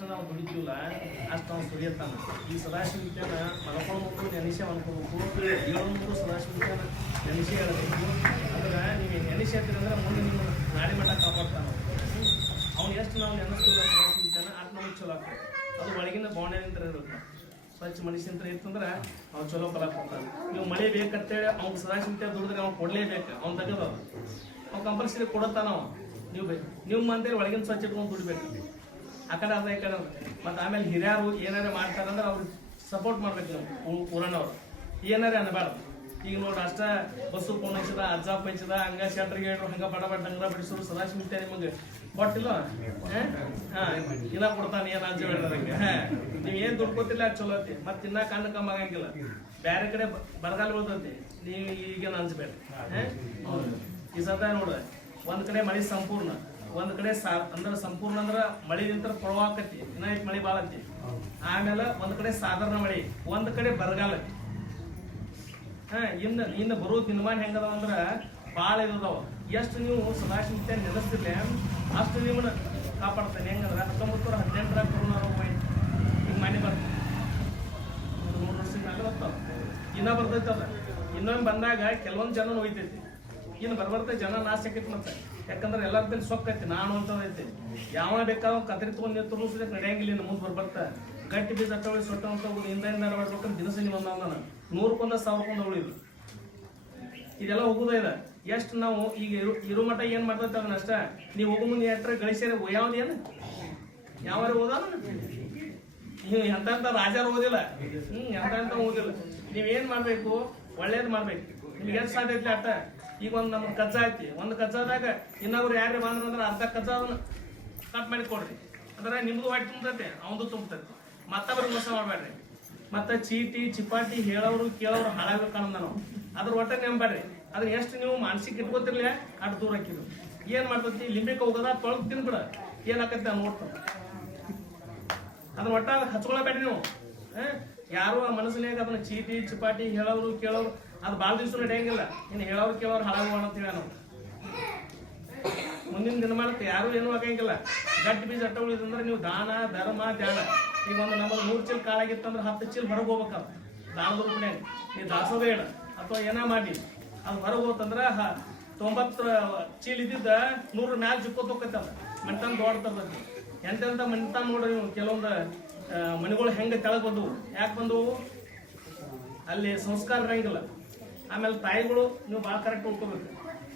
ಎಷ್ಟು ನಾವು ದುಡಿತೀವಲ್ಲ ಅಷ್ಟು ನಾವು ಸುರಿಯತ್ತಾನ. ಈ ಸದಾಶಿವನ ಮಲ್ಕೊಂಡು ನೆನೆಸೆ ಅನ್ಕೋಬೇಕು, ಹೇಳೋದು ಸದಾಶಿವನ ನೆನೆಸೆ ಹೇಳಬೇಕು. ಅಂದ್ರೆ ನೀವು ನೆನೆಸಿ ಅಂತೀರಂದ್ರೆ ಮುಂದೆ ನಿಮ್ಮ ನಾಡಿ ಮಟ್ಟ ಕಾಪಾಡ್ತಾನೆ. ಅವ್ನು ಎಷ್ಟು ನಾವು ನೆನೆಸ್ತೀವಿ ಸದಾಶಿವನ ಅಷ್ಟು ನಮಗೆ ಚಲೋ ಆಗ್ತದೆ. ಅದು ಒಳಗಿನ ಬಾಂಡೆನಿಂದ ಇರುತ್ತೆ. ಸ್ವಚ್ಛ ಮನುಷ್ಯಂತ್ರ ಇತ್ತಂದ್ರೆ ಅವ್ನು ಚಲೋ ಫಲ ಕೊಡ್ತಾನೆ. ನೀವು ಮಳೆ ಬೇಕಂತೇಳಿ ಅವ್ನು ಸದಾಶಿವ ದುಡಿದ್ರೆ ಅವ್ನು ಕೊಡಲೇಬೇಕು. ಅವ್ನು ತೆಗೆದು ಅವ್ನು ಕಂಪಲ್ಸರಿ ಕೊಡುತ್ತಾನ. ನೀವು ಅಂತೇಳಿ ಒಳಗಿನ ಸ್ವಚ್ಛ ಇಟ್ಕೊಂಡು ದುಡಿಬೇಕು. ಆ ಕಡೆ ಅದ ಈ ಕಡೆ ಮತ್ತು ಆಮೇಲೆ ಹಿರಿಯರು ಏನಾರ ಮಾಡ್ತಾರಂದ್ರೆ ಅವ್ರಿಗೆ ಸಪೋರ್ಟ್ ಮಾಡ್ಬೇಕು. ನೀವು ಊರನ್ನವ್ರು ಏನಾರ ಅನ್ನಬಾರ್ದು. ಈಗ ನೋಡ್ರಿ ಅಷ್ಟ ಬಸ್ಸು ಫೋನ್ ಹಚ್ಚಿದ, ಅಜ್ಜ ಪಂಚದ, ಹಂಗ ಶೆಟ್ರಿಗೆ ಹೇಳ್ರು, ಹಂಗ ಬಡ ಬಡ ಡಂಗ್ರ ಬಿಡಿಸೋರು ಸದಾಶಿವ ನಿಮಗೆ ಕೊಟ್ಟಿಲ್ಲ. ಇನ್ನ ಕೊಡ್ತಾನೆ ಏನು ಅಂಜ ಹೇಳ್ದಂಗೆ. ನೀವು ಏನು ದುಡ್ಕೋತಿಲ್ಲ ಅದು ಚಲೋ ಐತಿ. ಮತ್ತೆ ಇನ್ನ ಕಣ್ಣು ಕಮ್ಮಿ ಆಗಂಗಿಲ್ಲ. ಬೇರೆ ಕಡೆ ಬರಗಾಲ ಬೀಳ್ತೈತಿ. ನೀವು ಈಗೇನು ಅಂಜಬೇಡ. ಈ ಸದ ನೋಡ್ರಿ ಒಂದ್ ಕಡೆ ಮಳೆ ಸಂಪೂರ್ಣ, ಒಂದ್ ಕಡೆ ಅಂದ್ರೆ ಸಂಪೂರ್ಣ ಅಂದ್ರೆ ಮಳಿ ನಿಂತರ ಪ್ರವಾಹ ಆಕತಿ, ಇನ್ನ ಐತಿ ಮಳಿ ಬಾಳ ಐತಿ. ಆಮೇಲೆ ಒಂದ್ ಕಡೆ ಸಾಧಾರಣ ಮಳಿ, ಒಂದ್ ಕಡೆ ಬರಗಾಲ. ಇನ್ನು ಬರೋ ದಿನಮಾನ ಹೆಂಗದಾವ ಅಂದ್ರ ಬಾಳ ಇದಾವ. ಎಷ್ಟು ನೀವು ಸದಾಶಿವ ನೆನೆಸ್ತಿರ್ಲಿ ಅಷ್ಟು ನಿಮ್ಮನ್ನ ಕಾಪಾಡ್ತಾನೆ. ಹೆಂಗಂದ್ರೆ 1918 ಕೊರೋನಾ ರೋಗ ಈಗ ಮನೆ ಬರ್ತದೆ. 3 ವರ್ಷದ ಮೇಲೆ ಬರ್ತಾವ. ಇನ್ನ ಬರ್ತೈತೆ ಅದ. ಇನ್ನೊಮ್ಮೆ ಬಂದಾಗ ಕೆಲವೊಂದು ಜನ ಹೋಯ್ತೈತಿ. ಇನ್ನು ಬರ್ಬರ್ತ ಜನ ನಾಶ ಆಕೈತಿ. ಮತ್ತೆ ಯಾಕಂದ್ರೆ ಎಲ್ಲರ ತಲೆ ಸೊಕ್ಕೈತಿ ನಾನು ಅಂತದೈತಿ. ಯಾವ ಬೇಕಾದ ಕತ್ರಿ ತಗೊಂಡ್ ನಿಂತರು ಸುದಕ್ಕೆ ನಡೆಯಂಗಿಲ್ಲ. ಇನ್ನು ಮುಂದೆ ಬರ್ಬರ್ತ ಗಟ್ಟಿ ಬೀಜ ಅಟ್ಟವಳಿ ಸೊಟ್ಟ ಅಂತ ಹಿಂದ ಮಾಡ್ಬೇಕಂತ ದಿನಸನಿ ಬಂದ 100ಕೊಂದ 1000ಕೊಂದ ಉಳಿದು ಇದೆಲ್ಲ ಹೋಗುದ ಇದೆ. ಎಷ್ಟು ನಾವು ಈಗ ಇರೋ ಮಟ್ಟ ಏನ್ ಮಾಡ್ತೈತೆ ಅದನ್ನ ಅಷ್ಟ. ನೀವು ಹೋಗೋ ಮುಂದೆ ಎಟ್ರೆ ಗಳಿಸ್ಯಾರ ಯಾವ್ದೇನು ಯಾವಾರ ಓದಾನ ನೀವು ಎಂತ ರಾಜಾರ ಓದಿಲ್ಲ. ಎಂತ ಓದಿಲ್ಲ. ನೀವೇನ್ ಮಾಡ್ಬೇಕು, ಒಳ್ಳೇದ್ ಮಾಡ್ಬೇಕು. ನಿಮ್ಗೆ ಎಷ್ಟು ಸಾಧ್ಯ ಐತಿ ಅಟ್ಟ. ಈಗ ಒಂದು ನಮ್ಗೆ ಕಜ್ಜ ಐತಿ, ಒಂದು ಕಜ್ಜಾದಾಗ ಇನ್ನೊಬ್ರು ಯಾರೇ ಬಂದ್ರಂದ್ರೆ ಅರ್ಧ ಕಜ್ಜ ಅದನ್ನ ಕಟ್ ಮಾಡಿ ಕೊಡ್ರಿ. ಅಂದ್ರೆ ನಿಮ್ದು ಹೊಟ್ಟೆ ತುಂಬತೈತೆ, ಅವಂದು ತುಂಬತೈತಿ. ಮತ್ತೊಬ್ರಿಗೆ ಮೋಸ ಮಾಡ್ಬೇಡ್ರಿ. ಮತ್ತೆ ಚೀಟಿ ಚಿಪಾಟಿ ಹೇಳೋರು ಕೇಳೋರು ಹಾಳಾಗ್ಬೇಕು ಅನ್ನೋದ ನಾವು ಅದ್ರ ಒಟ್ಟ ನೆಂಬಾಡ್ರಿ. ಅದನ್ನ ಎಷ್ಟು ನೀವು ಮಾನಸಿಕ ಇಟ್ಕೋತಿರ್ಲಿ ಅಷ್ಟು ದೂರ ಹಾಕಿದ್ರು. ಏನ್ ಮಾಡ್ತೈತಿ, ಲಿಂಬಿಕ ಹೋಗೋದ ತೊಳೆದು ತಿನ್ಬಿಡ. ಏನಾಕೈತಿ ನಾವು ನೋಡ್ತಾವ. ಅದನ್ನ ಒಟ್ಟ ಹಚ್ಕೊಳಬೇಡ್ರಿ ನೀವು. ಯಾರು ಆ ಮನಸ್ಸಿನಾಗ ಅದನ್ನ ಚೀಟಿ ಚಿಪಾಟಿ ಹೇಳೋರು ಕೇಳೋರು ಅದು ಭಾಳ ದಿವ್ಸ ನಡೆಯಂಗಿಲ್ಲ. ಇನ್ನು ಹೇಳೋರು ಕೇಳೋರು ಹಾಳಾಗೋಣ ಅಂತ ಹೇಳ ನಾವು ಮುಂದಿನ ದಿನಮಾನಕ್ಕೆ ಯಾರು ಏನೂ ಆಗಂಗಿಲ್ಲ. ಗಟ್ಟಿ ಬೀಜ ಅಟ್ಟ ಉಳಿದಂದ್ರೆ ನೀವು ದಾನ ಧರ್ಮ ಧ್ಯಾನ. ಈಗ ಒಂದು ನಮ್ಮದು 100 ಚೀಲ ಕಾಳಾಗಿತ್ತಂದ್ರೆ 10 ಚೀಲ ಹೊರಗೆ ಹೋಗ್ಬೇಕಲ್ಲ ದಾನದ ರೂಪನ್ಯಾಗ. ನೀವು ದಾಸೋದೇ ಹೇಳ ಅಥವಾ ಏನ ಮಾಡಿ ಅದು ಹೊರಗೆ ಹೋತಂದ್ರೆ 90 ಚೀಲ ಇದ್ದಿದ್ದ 100 ಮ್ಯಾಲ ಜಿಕ್ಕೋತ್ ಹೋಗ್ತೈತದ. ಮಣ್ತನ ದೊಡ್ಡದ. ಎಂತೆಂತ ಮಣ್ತನ ನೋಡ್ರಿ ನೀವು. ಕೆಲವೊಂದು ಮನೆಗಳು ಹೆಂಗೆ ಕೆಳಗೆ ಬಂದವು. ಯಾಕೆ ಬಂದವು? ಅಲ್ಲಿ ಸಂಸ್ಕಾರ ಇರಂಗಿಲ್ಲ. ಆಮೇಲೆ ತಾಯಿಗಳು ನೀವು ಭಾಳ ಕರೆಕ್ಟ್ ಉಳ್ಕೋಬೇಕು.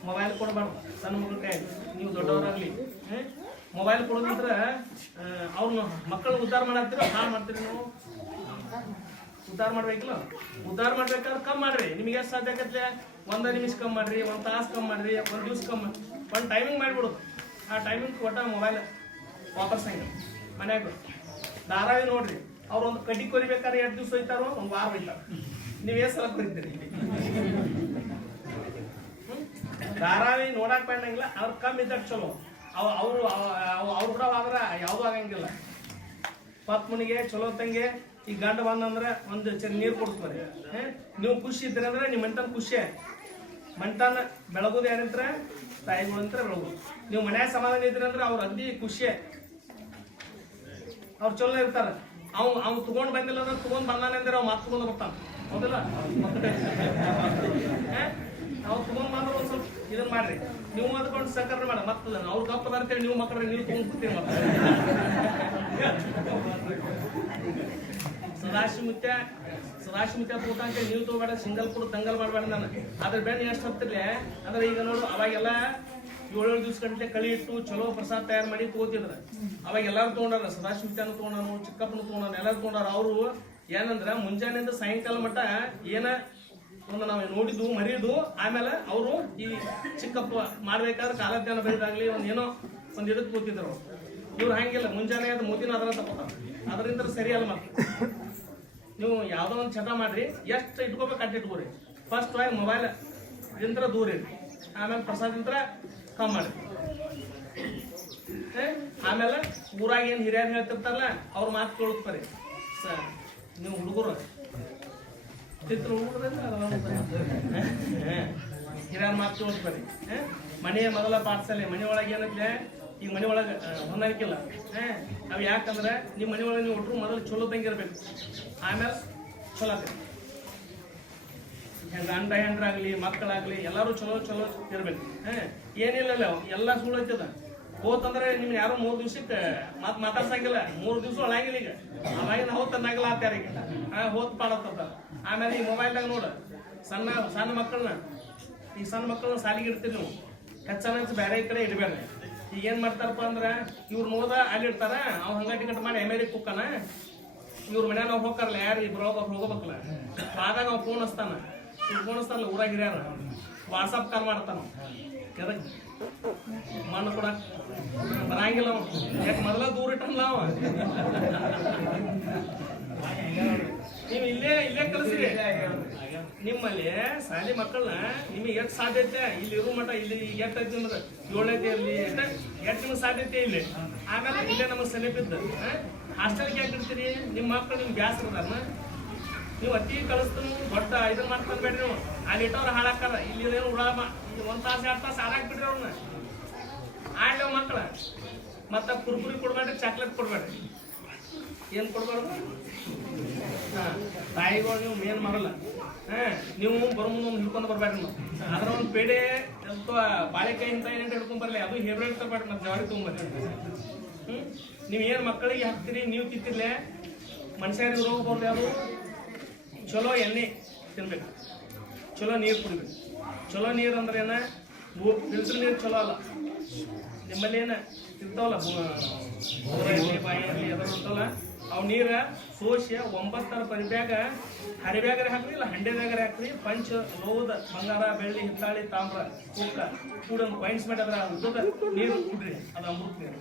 ಮೊಬೈಲ್ ಕೊಡಬಾರ್ದು ಸಣ್ಣ ಮಗಳ ಕೈ. ನೀವು ದೊಡ್ಡವರಾಗ್ಲಿ ಮೊಬೈಲ್ ಕೊಡೋದಂದ್ರೆ ಅವ್ರನ್ನ ಮಕ್ಕಳನ್ನ ಉದ್ಧಾರ ಮಾಡತ್ತೀರ ಹಾಳು ಮಾಡ್ತೀರಿ. ನೀವು ಉದ್ಧಾರ ಮಾಡ್ಬೇಕಿಲ್ಲ. ಉದ್ಧಾರ ಮಾಡ್ಬೇಕಾದ್ರೆ ಕಮ್ಮಿ ಮಾಡ್ರಿ. ನಿಮ್ಗೆ ಎಷ್ಟು ಸಾಧ್ಯ ಆಗತ್ತೆ 1 ನಿಮಿಷ ಕಮ್ಮಿ ಮಾಡ್ರಿ, 1 ತಾಸು ಕಮ್ಮಿ ಮಾಡ್ರಿ, 1 ದಿವ್ಸ ಕಮ್ಮಿ, ಒಂದು ಟೈಮಿಂಗ್ ಮಾಡಿಬಿಡೋದು. ಆ ಟೈಮಿಂಗ್ ಕೊಟ್ಟ ಮೊಬೈಲ್ ವಾಪಸ್ ಹಂಗೆ ಮನ್ಯಾಗ ಧಾರಾವಿ ನೋಡ್ರಿ. ಅವ್ರು ಒಂದು ಕಡ್ಡಿ ಕೊರಿಬೇಕಾದ್ರೆ 2 ದಿವ್ಸ ಹೋಯ್ತಾರೋ 1 ವಾರ ಹೋಯ್ತಾರ. ನೀವು ಎಷ್ಟು ಸಲ ಕೊರಿತೀರಿ? ಧಾರಾವಿ ನೋಡಕ್ ಬೇಡಂಗಿಲ್ಲ. ಅವ್ರ ಕಮ್ಮಿ ಇದ್ದಾಗ ಚಲೋ. ಅವ್ರು ಕೂಡ ಆದ್ರೆ ಯಾವ್ದು ಆಗಂಗಿಲ್ಲ. ಪತ್ಮನಿಗೆ ಚಲೋ ತಂಗೆ ಈ ಗಂಡ ಬಂದಂದ್ರೆ ಒಂದು ಚರಿ ನೀರು ಕೊಡ್ತಾರೆ. ನೀವು ಖುಷಿ ಇದ್ದೀರಿ ಅಂದ್ರೆ ನಿಮ್ಮ ಮಂಟನ್ ಖುಷಿ. ಮಂಟನ್ ಬೆಳಗೋದು ಯಾರಂತ್ರ ತಾಯಿಗಳು ಅಂತ ಬೆಳಗೋದು. ನೀವು ಮನ್ಯಾಗ ಸಮಾಧಾನ ಇದ್ರಿ ಅಂದ್ರೆ ಅವ್ರು ಅಗ್ದಿ ಖುಷಿ. ಅವ್ರು ಚಲೋ ಇರ್ತಾರ. ಅವ್ನು ತಗೊಂಡ್ ಬಂದಿಲ್ಲ ಅಂದ್ರೆ ತಗೊಂಡ್ ಬಂದಾನೆ ಅಂದ್ರೆ ಅವ್ ಮಾತು ತಗೊಂಡ್ ಬರ್ತಾನ. ಹೌದಿಲ್ಲ? ಅವ್ರು ತಗೊಂಡ್ ಬಂದ್ರೆ ಒಂದ್ ಸ್ವಲ್ಪ ಇದನ್ನ ಮಾಡ್ರಿ. ನೀವು ಅದಕೊಂಡು ಸಹಕಾರ ಮಾಡ. ಮತ್ತ ಅವ್ರು ಗಪ್ಪ ಬರ್ತೇವೆ, ನೀವು ಮಕ್ಕಳು ನೀವು ತಗೊಂಡ್ ಕೂತೀರಿ. ಮತ್ತೆ ಸದಾಶಿವ ತಗೋತಂಕ ನೀವು ತಗೋಬೇಡ. ಸಿಂಗಲ್ ಕೂಡ ತಂಗಲ್ ಮಾಡಬೇಡ. ನಾನು ಅದ್ರ ಬೆಣ್ಣೆ ಎಷ್ಟು ಹತ್ತಿರ್ಲಿ ಅಂದ್ರೆ ಈಗ ನೋಡು ಅವಾಗೆಲ್ಲ 7 ದಿವ್ಸ ಗಂಟೆ ಕಳಿ ಇಟ್ಟು ಚಲೋ ಪ್ರಸಾದ ತಯಾರು ಮಾಡಿ ತಗೋತಿದ್ರ. ಅವಾಗ ಎಲ್ಲಾರು ತಗೊಂಡಾರ. ಸದಾಶಿವನ ತಗೊಂಡಾನು, ಚಿಕ್ಕಪ್ಪನ ತಗೊಂಡಾನು, ಎಲ್ಲಾರು ತಗೊಂಡಾರ. ಅವರು ಏನಂದ್ರ ಮುಂಜಾನೆಯಿಂದ ಸಾಯಂಕಾಲ ಮಟ್ಟ ಏನ ಒಂದು ನಾವು ನೋಡಿದ್ದು ಮರಿದು ಆಮೇಲೆ ಅವರು ಈ ಚಿಕ್ಕಪ್ಪ ಮಾಡ್ಬೇಕಾದ್ರೆ ಕಾಲಜ್ಞಾನ ಬೈದಾಗ್ಲಿ ಏನೋ ಒಂದು ಇದಕ್ಕೆ ಕೂತಿದ್ರು. ಇವ್ರು ಹಂಗಿಲ್ಲ. ಮುಂಜಾನೆ ಅದು ಮೋದಿನ ಅದರ ತಗೋತಾರ. ಅದರಿಂದ ಸರಿ ಅಲ್ಲ. ಮತ್ತೆ ನೀವು ಯಾವ್ದೋ ಒಂದು ಚಟ ಮಾಡ್ರಿ. ಎಷ್ಟು ಇಟ್ಕೋಬೇಕು ಅಡ್ಡ ಇಟ್ಕೋರಿ. ಫಸ್ಟ್ ಮೊಬೈಲ್ ಇಂತ್ರ ದೂರ ಇರಿ. ಆಮೇಲೆ ಪ್ರಸಾದಿಂದ ಕಮ್ಮಿ ಮಾಡಿ. ಆಮೇಲೆ ಊರಾಗ ಏನು ಹಿರಿಯರು ಹೇಳ್ತಿರ್ತಾರಲ್ಲ ಅವ್ರ ಮಾತು ಕೇಳುತ್ತಾರೆ. ನೀವು ಹುಡುಗರು ಹಿರಿಯರ ಮಾತು ಕೇಳಿಸ್ಬರಿ. ಮನೆಯ ಮೊದಲ ಪಾಠಶಾಲೆ. ಮನೆಯೊಳಗೆ ಏನೈತೆ ಈಗ ಮನೆ ಒಳಗೆ ಹೊಂದಾಣಿಕಿಲ್ಲ ಅವು ಯಾಕಂದ್ರೆ ನಿಮ್ಮ ಮನೆ ಒಳಗೆ ನೀವು ಒಟ್ಟರು ಮೊದಲು ಚಲೋ ತಂಗಿರ್ಬೇಕು, ಆಮೇಲೆ ಚಲೋ ಆಗ್ತದೆ. ಗಂಡ ಹೆಂಡ್ರಾಗ್ಲಿ ಮಕ್ಕಳಾಗ್ಲಿ ಎಲ್ಲರೂ ಚಲೋ ಚಲೋ ಇರ್ಬೇಕು. ಏನಿಲ್ಲಲ್ಲ ಎಲ್ಲ ಸುಳ್ಳು ಐತದ. ಹೋತಂದ್ರೆ ನಿಮ್ಗೆ ಯಾರೋ 3 ದಿವ್ಸಕ್ಕೆ ಮಾತಾಡ್ಸಂಗಿಲ್ಲ, 3 ದಿವ್ಸ ಒಳಗಿಲ್ಲ. ಈಗ ಅವಾಗಿನ ಹೋತ ನಗಲ ಹಾಕ್ಯಾರ, ಈಗ ಹೋತ್ ಪಾಡತ್ತ. ಆಮೇಲೆ ಈ ಮೊಬೈಲ್ದಾಗ ನೋಡ ಸಣ್ಣ ಸಣ್ಣ ಮಕ್ಕಳನ್ನ, ಈ ಸಣ್ಣ ಮಕ್ಕಳನ್ನ ಸಾಲಿಗೆ ಇಡ್ತೀರಿ ನೀವು, ಹೆಚ್ಚ ಬೇರೆ ಕಡೆ ಇಡಬೇಡ್ರಿ. ಈಗ ಏನ್ ಮಾಡ್ತಾರಪ್ಪ ಅಂದ್ರ ಇವ್ರು ನೋಡ್ದ ಅಲ್ಲಿ ಇಡ್ತಾರ, ಅವ್ ಹಂಗ ಟಿಕೆಟ್ ಮಾಡಿ ಅಮೇರಿಕ್ ಕುಕ್ಕನ, ಇವ್ರ ಮನ್ಯಾಗ ಅವ್ರು ಹೋಗ್ತಾರಲ್ಲ, ಯಾರು ಇಬ್ರು ಹೋಗ್ಬೇಕಲ್ಲ, ಆದಾಗ ಅವ್ನು ಫೋನ್ ಹಚ್ತಾನ. ಇವ್ರು ಫೋನ್ ಹಚ್ತಾರಲ್ಲ ಊರಾಗ ಹಿರಿಯಾರ, ವಾಟ್ಸಪ್ ಕಾಲ್ ಮಾಡ್ತಾನ. ಎದಕ್ಕೆ ಮಣ್ಣು ಕೂಡ ಬರಂಗಿಲ್ಲ ಅವ, ಯಾಕೆ ಮೊದಲ ದೂರ ಇಟ್ಟಲ್ಲ ಅವ. ನೀವು ಇಲ್ಲೇ ಕಲಿಸ್ರಿ. ನಿಮ್ಮಲ್ಲಿ ಶಾಲೆ ಮಕ್ಕಳನ್ನ ನಿಮಗೆ ಎಷ್ಟು ಸಾಧ್ಯತೆ ಇಲ್ಲಿ ಇರೋ ಮಠ, ಇಲ್ಲಿ ಎಷ್ಟು ಐತಿ ಅಂದ್ರೆ 7ನೇ ಇರಲಿ, ಎಷ್ಟು ನಿಮ್ಗೆ ಸಾಧ್ಯತೆ ಇಲ್ಲಿ. ಆಮೇಲೆ ಇಲ್ಲೇ ನಮಗೆ ಸಮೀಪಿದ್ದು ಹಾಸ್ಟೆಲ್ಗೆ ಯಾಕೆ ಇಡ್ತೀರಿ? ನಿಮ್ಮ ಮಕ್ಕಳು ನಿಮ್ಗೆ ಬ್ಯಾಸರ ಅದಾರನ, ನೀವು ಅತಿ ಕಳಿಸ್ತಾನು ದೊಡ್ಡ ಇದನ್ನ ಮಾಡ್ಕೊಂಡು ಬೇಡ್ರಿ. ನೀವು ಅಲ್ಲಿ ಇಟ್ಟವ್ರು ಹಾಳಾಕಾರ, ಇಲ್ಲಿ ಏನು ಉಡಾಳ 1 ತಾಸು 2 ತಾಸು ಹಾಳಾಕ್ಬಿಡ್ರಿ ಅವ್ರನ್ನ. ಆಡ್ಲವ್ ಮಕ್ಕಳ ಮತ್ತ ಕುರ್ಕುರಿ ಕೊಡ್ಬೇಡ್ರಿ, ಚಾಕ್ಲೇಟ್ ಕೊಡ್ಬೇಡ್ರಿ. ಏನ್ ಕೊಡ್ಬಾರ್ದು? ತಾಯಿಗಳು ನೀವು ಮೇನ್ ಮಾಡಲ್ಲ. ನೀವು ಬರೋ ಮುಂದೆ ಒಂದು ಹಿಡ್ಕೊಂಡು ಬರ್ಬೇಡ್ರಿ. ಅದ್ರ ಒಂದು ಪೇಡೆ ಅಥವಾ ಬಾಳೆಕಾಯಿ ಇಂತ ಏನೇನು ಹಿಡ್ಕೊಂಡ್ ಬರ್ಲಿ, ಅದು ಹೇಬ್ರೇಟ್ ತರಬೇಡ್ರಿ, ಮತ್ತೆ ಜವಾರಿ ತೊಗೊಂಬರ್ರಿ. ನೀವು ಏನು ಮಕ್ಕಳಿಗೆ ಹಾಕ್ತೀರಿ, ನೀವು ತಿಂತಿರ್ಲೆ ಮನುಷ್ಯರಿಗೆ ರೋಗ ಬರ್ಲಿ. ಅದು ಚಲೋ ಎಣ್ಣೆ ತಿನ್ಬೇಕು, ಚಲೋ ನೀರು ಕುಡಿಬೇಕು. ಚಲೋ ನೀರು ಅಂದ್ರೆ ಏನ, ಫಿಲ್ಟರ್ ನೀರು ಚಲೋ ಅಲ್ಲ. ನಿಮ್ಮಲ್ಲಿ ಏನ ಇರ್ತಾವಲ್ಲ ಬಾಯಲ್ಲಿ ಎದ್ರ ಇರ್ತಾವಲ್ಲ, ಅವು ನೀರ ಸೋಸಿ 9 ಪರಿಬ್ಯಾಗ ಹರಿಬ್ಯಾಗರೆ ಹಾಕ್ರಿ, ಇಲ್ಲ ಹಂಡೆಬ್ಯಾಗರೆ ಹಾಕ್ರಿ. ಪಂಚ ಲೋಹದ ಬಂಗಾರ ಬೆಳ್ಳಿ ಹಿತ್ತಾಳಿ ತಾಮ್ರ ಉಕ್ಕ ಕೂಡ ಕಾಯಿನ್ಸ್ ಮಾಡಿ ಅದ್ರ ಉದ್ದದ ನೀರು ಕುಡ್ರಿ, ಅದು ಅಮೃತ ನೀರು.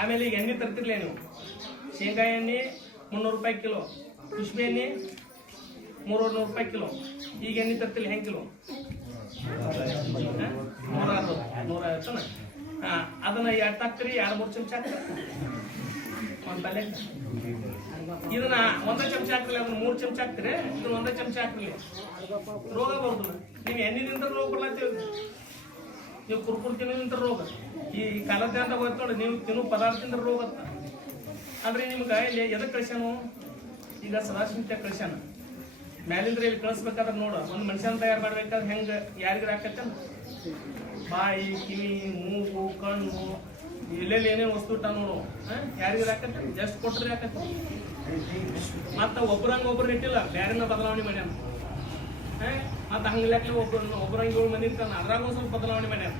ಆಮೇಲೆ ಈಗ ಎಣ್ಣೆ ತರ್ತಿರ್ಲಿ ನೀವು, ಶೇಂಗಾ ಎಣ್ಣೆ 300 ರೂಪಾಯಿ ಕಿಲೋ, ಕುಷ್ಬಿ ಎಣ್ಣೆ 300 ರೂಪಾಯಿ ಕಿಲೋ. ಈಗ ಎಣ್ಣೆ ತರ್ತಿಲ್ಲ ಹೆಂಗೆ ಕಿಲೋ? 150 ಅದನ್ನ 2 ಹಾಕ್ತಿರಿ, 2-3 ಚಮಚ ಹಾಕ್ತಿರಿ. ಒಂದು ತಲೆ ಇದನ್ನ 1 ಚಮಚ ಹಾಕ್ತಿಲ್ಲ, ಅದನ್ನ 3 ಚಮಚ ಹಾಕ್ತಿರಿ, ಇದನ್ನ 1 ಚಮಚ ಹಾಕ್ತಿರ್ಲಿ. ರೋಗ ಬರುದಿಲ್ಲ. ನೀವು ಎಣ್ಣೆದಿಂದ ರೋಗ ಬರ್ಲಾತೀವಿ, ನೀವು ಕುರ್ಕುರ್ ತಿನ್ನೋದ್ರಿಂದ ರೋಗ. ಈ ಕಾಲದ ಅಂತ ಹೋಯ್ತು ನೋಡಿ, ನೀವು ತಿನ್ನೋ ಪದಾರ್ಥದಿಂದ ರೋಗ ಅಂತ. ಅಂದ್ರೆ ನಿಮ್ಗೆ ಇಲ್ಲಿ ಎದಕ್ಕೆ ಕಳ್ಸ್ಯಾನು? ಈಗ ಸದಾಶಿವ ಕಳ್ಸ್ಯಾನ ಮ್ಯಾಲಿಂದ್ರೆ ಇಲ್ಲಿ ಕಳಿಸ್ಬೇಕಾದ್ರೆ ನೋಡು, ಒಂದು ಮನುಷ್ಯನ ತಯಾರು ಮಾಡ್ಬೇಕಾದ್ರೆ ಹೆಂಗೆ ಯಾರಿಗಾರ ಹಾಕತ್ತ ಬಾಯಿ, ಕಿವಿ, ಮೂಗು, ಕಣ್ಣು, ಎಲ್ಲೆಲ್ಲಿ ಏನೇನು ವಸ್ತು ಇಟ್ಟ ನೋಡು, ಯಾರಿಗಾರ ಹಾಕತ್ತ? ಎಷ್ಟು ಕೊಟ್ರೆ ಹಾಕತ್ತ? ಮತ್ತ ಒಬ್ಬರಂಗೆ ಇಟ್ಟಿಲ್ಲ, ಬ್ಯಾರಿನ ಬದಲಾವಣೆ ಮಾಡ್ಯಾನ. ಮತ್ತೆ ಹಂಗ್ಲಾಕ್ಲಿ ಒಬ್ಬರಂಗೆ 7 ಮಂದಿ ಇರ್ತಾನ, ಅದ್ರಾಗ ಒಂದು ಸ್ವಲ್ಪ ಬದಲಾವಣೆ ಮಾಡ್ಯಾನ.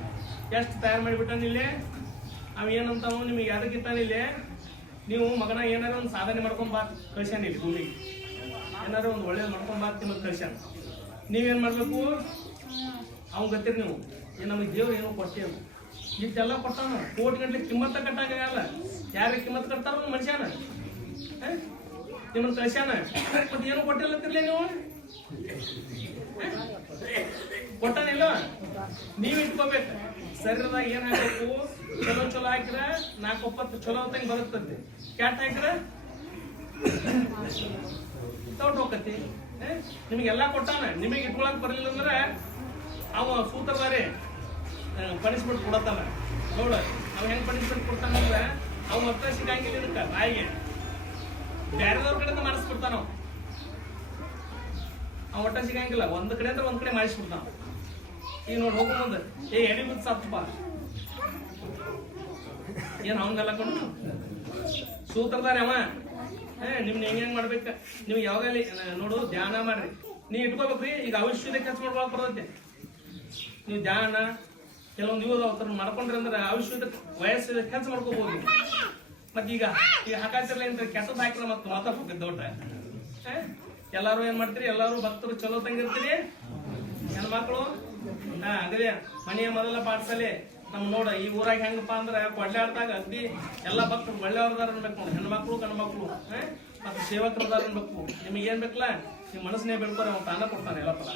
ಎಷ್ಟು ತಯಾರು ಮಾಡಿಬಿಟ್ಟಾನ ಇಲ್ಲೇ. ಅವ ಏನಂತಾನು ನಿಮಗೆ ಯಾವ್ದಕ್ಕಿತ್ತಾನ ಇಲ್ಲೇ, ನೀವು ಮಗನ ಏನಾರ ಒಂದು ಸಾಧನೆ ಮಾಡ್ಕೊಂಡ್ ಬಾ ಕಳ್ಸ್ಯಾನ ಇಲ್ಲಿ ಭೂಮಿಗೆ, ಏನಾರು ಒಂದು ಒಳ್ಳೇದು ಮಾಡ್ಕೊಂಡ್ ಬಾ ನಿಮಗೆ ಕಳ್ಸ್ಯಾನ. ನೀವೇನ್ ಮಾಡ್ಬೇಕು? ಅವ್ನು ಗೊತ್ತಿರಿ ನೀವು, ನಮಗೆ ದೇವ್ರು ಏನೋ ಕೊಟ್ಟೇವು, ಇಷ್ಟೆಲ್ಲ ಕೊಟ್ಟಾನ, ಕೋಟಿ ಗಂಟ್ಲೆ ಕಿಮ್ಮತ್ತ ಕಟ್ಟಾಗಲ್ಲ. ಯಾರಿಗೆ ಕಿಮ್ಮತ್ ಕಟ್ತಾರ ಮನುಷ್ಯನ? ನಿಮ್ಮನ್ನ ಕಳ್ಸ್ಯಾನ, ಮತ್ತೆ ಏನು ಕೊಟ್ಟಿಲ್ಲತ್ತಿರ್ಲಿ ನೀವು? ಕೊಟ್ಟಾನಿಲ್ಲ, ನೀವ್ ಇಟ್ಕೋಬೇಕು. ಶರೀರದಾಗ ಏನ್ ಹಾಕ್ಬೇಕು? ಚಲೋ ಹಾಕಿರ 4-9 ಚಲೋ ಹೊತ್ತಂಗೆ ಬರುತ್ತಂತೆ, ಕ್ಯಾಟ್ ಹಾಕಿರ ತೌಟ್ ಹೋಗತಿ. ನಿಮಗೆಲ್ಲ ಕೊಟ್ಟಾನ, ನಿಮಗೆ ಇಟ್ಕೊಳಕ್ ಬರ್ಲಿಲ್ಲ ಅಂದ್ರೆ ಅವ ಸೂತ್ರಧಾರಿ ಪನಿಷ್ಮೆಂಟ್ ಕೊಡತ್ತಾನ. ನೋಡ ಅವ ಹೆಂಗ್ ಪನಿಷ್ಮೆಂಟ್ ಕೊಡ್ತಾನಂದ್ರೆ, ಅವ್ ಮತ್ತೆ ಸಿಗಂಗಿಲ್ಲ ಇದಕ್ಕ ಬಾಯಿಗೆ, ಬ್ಯಾರೆದವ್ರ ಕಡೆಯಿಂದ ಮಾಡಿಸ್ಬಿಡ್ತಾನ. ಅವ ಒಟ್ಟ ಸಿಗಂಗಿಲ್ಲ, ಒಂದ್ ಕಡೆ ಅಂದ್ರೆ ಒಂದ್ ಕಡೆ ಮಾಡಿಸ್ಬಿಡ್ತಾನ. ಈಗ ನೋಡಿ ಹೋಗೋ ಮುಂದೆ ಎಡಿ ಬಿದ್ದು ಸತ್ತಪ್ಪ, ಏನ್ ಅವನ್ನೆಲ್ಲ ಕೊಂಡು ಸೂತ್ರಧಾರಿ ಅವ. ನಿಮ್ನ ಹೆಂಗ್ ಮಾಡ್ಬೇಕ? ನೀವು ಯಾವಾಗಲಿ ನೋಡು ಧ್ಯಾನ ಮಾಡ್ರಿ, ನೀವ್ ಇಟ್ಕೋಬೇಕ್ರಿ. ಈಗ ಔಷಧಿ ಖರ್ಚು ಮಾಡ್ಕೊಳಕ್ ಬರ್ತೈತಿ. ನೀವು ಧ್ಯಾನ ಕೆಲವೊಂದು ಇವ್ರು ಮಾಡ್ಕೊಂಡ್ರಿ ಅಂದ್ರೆ ಔಷಧ ವಯಸ್ಸು ಖರ್ಚು ಮಾಡ್ಕೋಬಹುದು. ಮತ್ ಈಗ ಹಾಕಾತಿರ್ಲ ಅಂತ ಕೆಟ್ಟದ್ ಹಾಕಿರ ಮತ್ತೆ ಮಾತಾಡ್ಬೇಕು ದೊಡ್ಡ. ಎಲ್ಲಾರು ಏನ್ ಮಾಡ್ತೀರಿ? ಎಲ್ಲಾರು ಭಕ್ತರು ಚಲೋ ತಂಗಿರ್ತೀರಿ, ಹೆಣ್ಮಕ್ಳು. ಅದೇ ಮನೆಯ ಮೊದಲ ಪಾಠಶಾಲೆ ನಮ್ ನೋಡ ಈ ಊರಾಗ ಹೆಂಗಪ್ಪ ಅಂದ್ರೆ ಕೊಡ್ಲಾಡ್ದಾಗ ಅಗ್ದಿ ಎಲ್ಲಾ ಭಕ್ತರು ಒಳ್ಳೆಯವ್ರದಾರ ಅನ್ಬೇಕು ನೋಡಿ, ಹೆಣ್ಮಕ್ಳು ಗಂಡ್ಮಕ್ಳು ಮತ್ತೆ ಸೇವಕರದಾರ ಅನ್ಬೇಕು. ನಿಮಗೆ ಏನ್ ಬೇಕಲ್ಲ ನಿಮ್ ಮನಸ್ಸನ್ನೇ ಬೆಳ್ಕೊರೆ, ಅವ್ನು ತಾನ ಕೊಡ್ತಾನೆ ಎಲ್ಲ ಫಲ.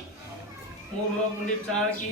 3 ಲೋಕ ಮುಂಡಿ ಚಾಕಿ